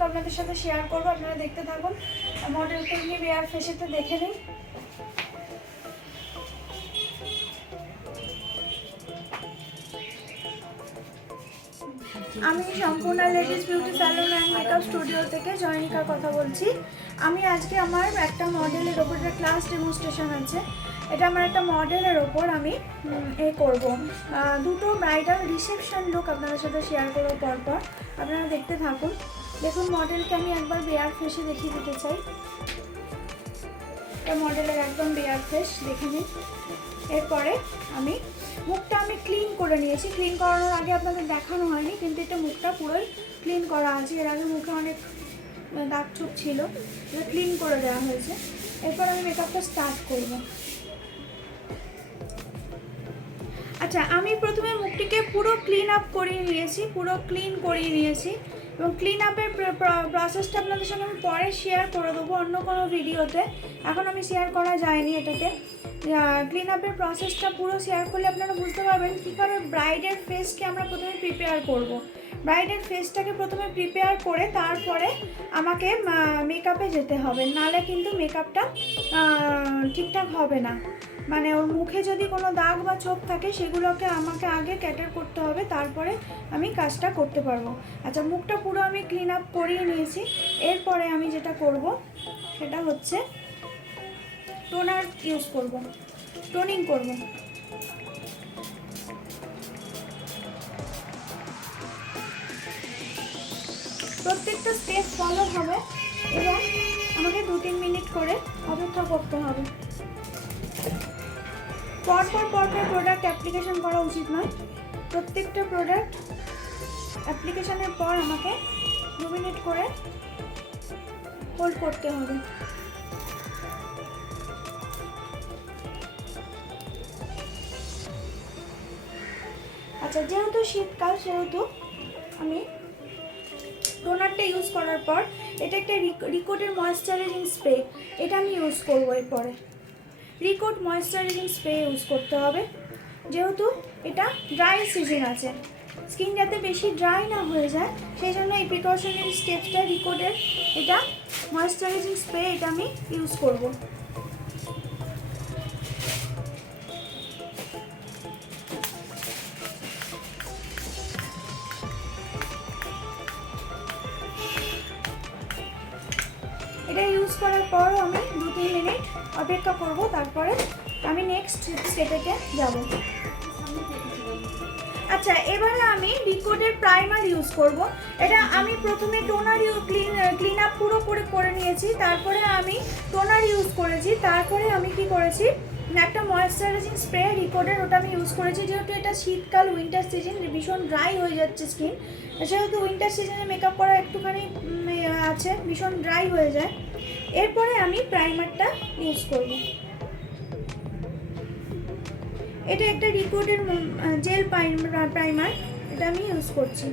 Look আপনাদের সাথে share করবো, আপনারা দেখতে থাকুন। মডেলকে নিয়ে বেয়ার ফেসেতে দেখে নিন। আমি সম্পূর্ণ ladies beauty salon and makeup studio থেকে জয়নিকা কথা বলছি। আমি আজকে আমার একটা মডেলের ওপর একটা ক্লাস ডেমনস্ট্রেশন আছে। এটা আমার একটা মডেলের ওপর আমি করব দুটো ব্রাইডাল রিসেপশন লুক আপনাদের সাথে শেয়ার করবো পরপর, আপনারা দেখতে থাকুন। দেখুন মডেলকে আমি একবার বেয়ার ফেসে দেখিয়ে দিতে চাই। এটা মডেলের একদম বেয়ার ফেস দেখে নিন। এরপরে আমি মুখটা ক্লিন করে নিয়েছি। ক্লিন করানোর আগে আপনাদের দেখানো হয়নি, কিন্তু এটা মুখটা পুরোই ক্লিন করা আছে। এর আগে মুখে অনেক দাগ ছোপ ছিল, এটা ক্লিন করে দেওয়া হয়েছে। এরপর আমি মেকআপটা স্টার্ট করব। আচ্ছা, আমি প্রথমে মুখটিকে পুরো ক্লিন আপ করিয়ে নিয়েছি, পুরো ক্লিন করিয়ে নিয়েছি, এবং ক্লিন আপের প্রসেসটা আপনাদের সঙ্গে আমি পরে শেয়ার করে দেবো অন্য কোনো ভিডিওতে। এখন আমি শেয়ার করা যায়নি এটাতে। ক্লিন আপের প্রসেসটা পুরো শেয়ার করলে আপনারা বুঝতে পারবেন কী করে ব্রাইডের ফেসকে আমরা প্রথমে প্রিপেয়ার করব। ব্রাইডের ফেসটাকে প্রথমে প্রিপেয়ার করে তারপরে আমাকে মেকআপে যেতে হবে, নাহলে কিন্তু মেকআপটা ঠিকঠাক হবে না। মানে ওর মুখে যদি কোনো দাগ বা ছোপ থাকে সেগুলোকে আমাকে আগে ক্যাটার করতে হবে, তারপরে আমি কাজটা করতে পারবো। আচ্ছা, মুখটা পুরো আমি ক্লিন আপ করিয়ে নিয়েছি। এরপরে আমি যেটা করব সেটা হচ্ছে টোনার ইউজ করব, টোনিং করব। প্রত্যেকটা স্টেপ ফলো হবে এবং আমাকে 2-3 মিনিট করে অপেক্ষা করতে হবে। পরপর প্রোডাক্ট অ্যাপ্লিকেশন করা উচিত নয়। প্রত্যেকটা প্রোডাক্ট অ্যাপ্লিকেশনের পর আমাকে 2 মিনিট করে হোল্ড করতে হবে। আচ্ছা, যেহেতু শীতকাল সেহেতু আমি টোনারটা ইউজ করার পর এটা একটা রিকোটের ময়েশ্চারাইজিং স্প্রে, এটা আমি ইউজ করবো। এরপরে রিকোট ময়েশ্চারাইজিং স্প্রে ইউজ করতে হবে, যেহেতু এটা ড্রাই সিজন আছে। স্কিন যাতে বেশি ড্রাই না হয়ে যায় সেই জন্য এই প্রিকশনারি স্টেপসটা রিকোটের এটা ময়েশ্চারাইজিং স্প্রে এটা আমি ইউজ করব। এটা ইউজ করার পরও আমি 2-3 মিনিট অপেক্ষা করব, তারপরে আমি নেক্সট স্টেপেতে যাব। আচ্ছা, এবারে আমি রিকোটের প্রাইমার ইউজ করব। এটা আমি প্রথমে টোনার ক্লিন আপ পুরো করে নিয়েছি, তারপরে আমি টোনার ইউজ করেছি, তারপরে আমি কি করেছি একটা ময়েশ্চারাইজিং স্প্রে রিকোটের, ওটা আমি ইউজ করেছি। যেহেতু এটা শীতকাল উইন্টার সিজন, ভীষণ ড্রাই হয়ে যাচ্ছে স্কিন, সেহেতু উইন্টার সিজনে মেকআপ করা একটুখানি আছে, ভীষণ ড্রাই হয়ে যায়। এরপরে আমি প্রাইমারটা ইউজ করব। এটা একটা রিকোটের জেল প্রাইমার, এটা আমি ইউজ করছি।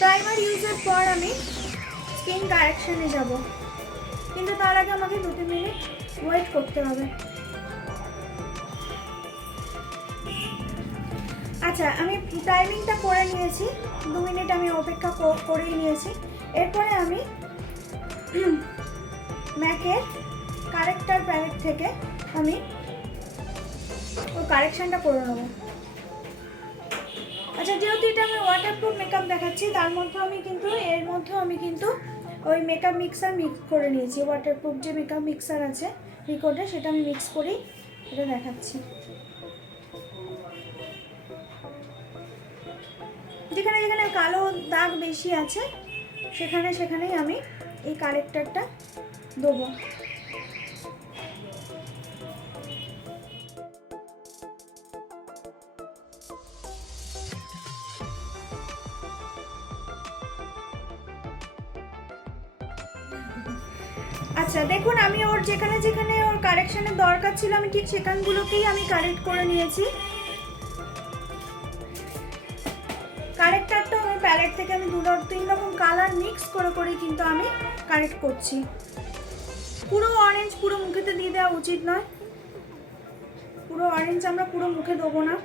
প্রাইমার ইউজের পর আমি স্কিন কারেকশানে যাব, কিন্তু তার আগে আমাকে 2-3 মিনিট ওয়েট করতে হবে। আচ্ছা, আমি টাইমিংটা করে নিয়েছি, 2 মিনিট আমি অপেক্ষা করেই নিয়েছি। এরপরে আমি ম্যাকের কারেক্টার প্যালেট থেকে আমি ওই কারেকশানটা করে নেব। আচ্ছা, যেহেতু এটা আমি ওয়াটারপ্রুফ মেকআপ দেখাচ্ছি, তার মধ্যে আমি কিন্তু ওই মেকআপ মিক্সার মিক্স করে নিয়েছি। ওয়াটারপ্রুফ যে মেকআপ মিক্সার আছে রিকোডে, সেটা আমি মিক্স করেই এটা দেখাচ্ছি। যেখানে যেখানে কালো দাগ বেশি আছে সেখানেই আমি এই কারেক্টারটা দেবো। আচ্ছা দেখুন, আমি ওর যেখানে যেখানে ওর কারেকশনের দরকার ছিল আমি ঠিক সেখানগুলোকেই আমি কারেক্ট করে নিয়েছি। কারেক্টারটা আমি প্যালেট থেকে আমি 2-3 রকম কালার মিক্স করে করে কিন্তু আমি কারেক্ট করছি। পুরো অরেঞ্জ পুরো মুখেতে দিয়ে দেওয়া উচিত নয়, পুরো অরেঞ্জ আমরা পুরো মুখে দেবো না।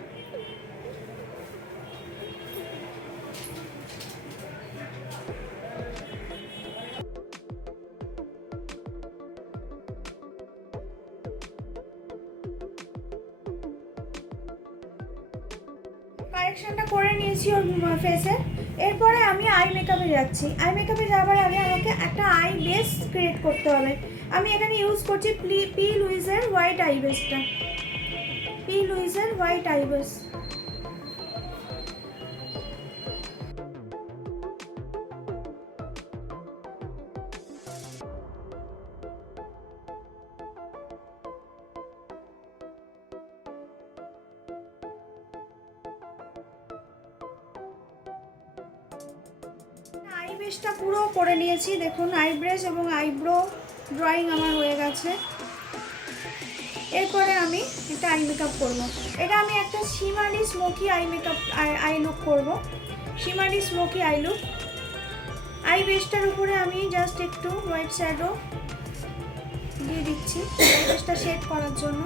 কারেকশনটা করে নিয়েছি ওর ফেসে। এরপরে আমি আই মেকআপে যাচ্ছি। আই মেকআপে যাওয়ার আগে আমাকে একটা আই বেস ক্রিয়েট করতে হবে। আমি এখানে ইউজ করছি পি লুইসের হোয়াইট আই বেসটা, পি লুইসের হোয়াইট আই বেস। আই বেসটা পুরো করে নিয়েছি। দেখুন আইব্রেস এবং আইব্রো ড্রয়িং আমার হয়ে গেছে। এরপরে আমি একটা আই মেকআপ করবো। এটা আমি একটা shimmery smoky eye makeup eye look করবো, shimmery smoky eye look. Eye বেসটার উপরে আমি জাস্ট একটু হোয়াইট শ্যাডো দিয়ে দিচ্ছি আই বেসটা শেড করার জন্য।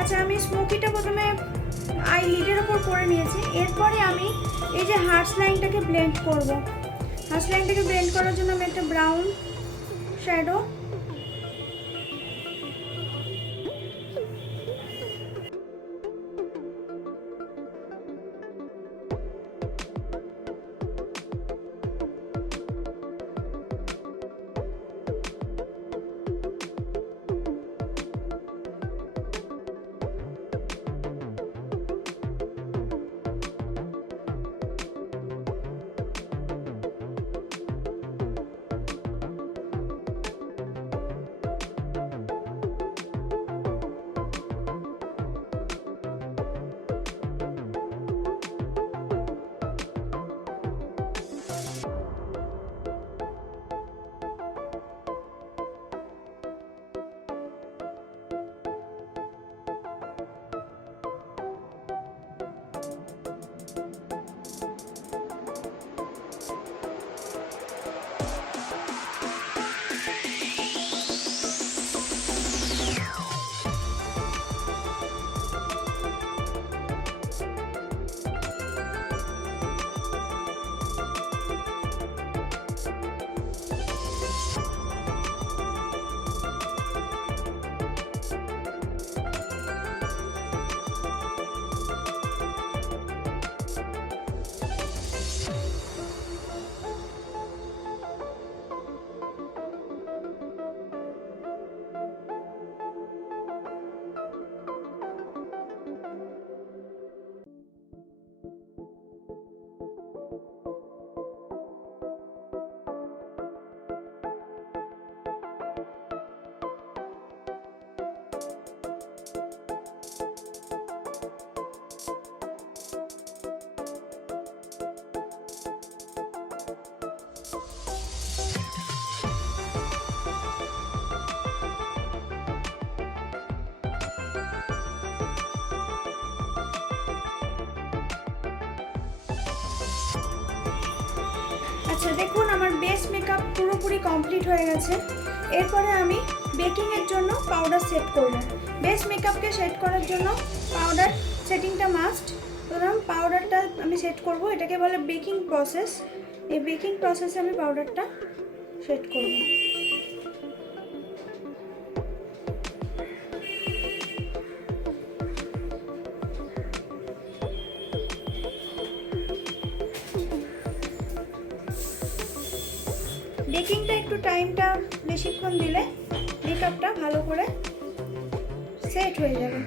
আচ্ছা আমি স্মোকিটা প্রথমে আই লিডের ওপর করে নিয়েছি। এরপরে আমি এই যে হার্স লাইনটাকে ব্লেন্ড করব। হার্স লাইনটাকে ব্লেন্ড করার জন্য আমি একটা ব্রাউন শ্যাডো আচ্ছা দেখুন আমার বেস মেকআপ পুরোপুরি কমপ্লিট হয়ে গেছে। এরপরে আমি বেকিংয়ের জন্য পাউডার সেট করব। বেস মেকআপকে সেট করার জন্য পাউডার সেটিংটা মাস্ট। সুতরাং পাউডারটা আমি সেট করব, এটাকে বলে বেকিং প্রসেস। এই বেকিং প্রসেসে আমি পাউডারটা সেট করব। বেকিংটা একটু টাইমটা বেশিক্ষণ দিলে মেকআপটা ভালো করে সেট হয়ে যাবে।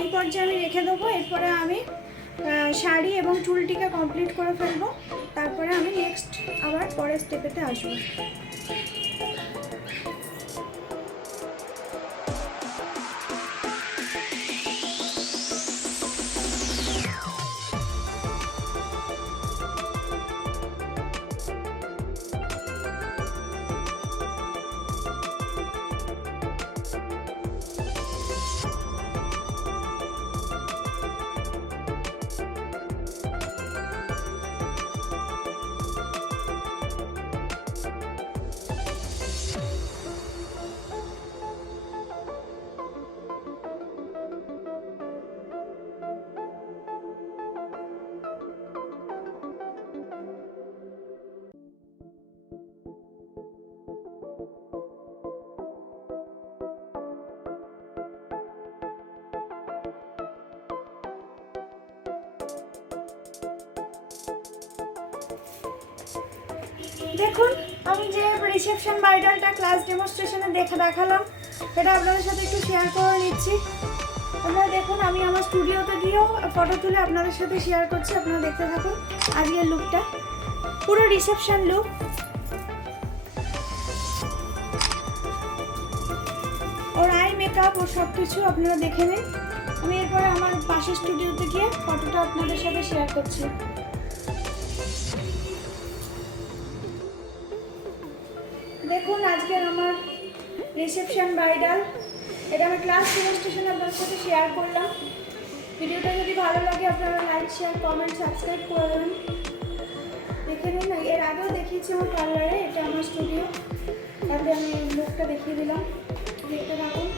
এই পর্যায়ে আমি রেখে দেবো। এরপরে আমি শাড়ি এবং চুলটিকে কমপ্লিট করে ফেলবো। তারপরে আমি নেক্সট আবার পরের স্টেপেতে আসবো। দেখুন, আমি যে রিসেপশন ব্রাইডালটা ক্লাস ডেমনস্ট্রেশনে দেখালাম, সেটা আপনাদের সাথে একটু শেয়ার করে নিচ্ছি। আপনারা দেখুন, আমি আমার স্টুডিওতে গিয়েও ফটো তুলে আপনাদের সাথে শেয়ার করছি। আপনারা দেখতে থাকুন আজকের লুকটা, পুরো রিসেপশন লুক। ওর আই মেকআপ ওর সব কিছু আপনারা দেখে নিন। আমি এরপরে আমার পাশের স্টুডিওতে গিয়ে ফটোটা আপনাদের সাথে শেয়ার করছি। দেখুন আজকের আমার রিসেপশন ব্রাইডাল, এটা আমি ক্লাস ডেমনস্ট্রেশনে আপনাদের সাথে শেয়ার করলাম। ভিডিওটা যদি ভালো লাগে আপনারা লাইক, শেয়ার, কমেন্ট, সাবস্ক্রাইব করে দেবেন। দেখে নিন, এর আগেও দেখিয়েছি আমার পার্লারে, এটা আমার স্টুডিও, তাতে আমি লুকটা দেখিয়ে দিলাম। দেখতে থাকুন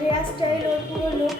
হেয়ার স্টাইল, ওর পুরো লুক।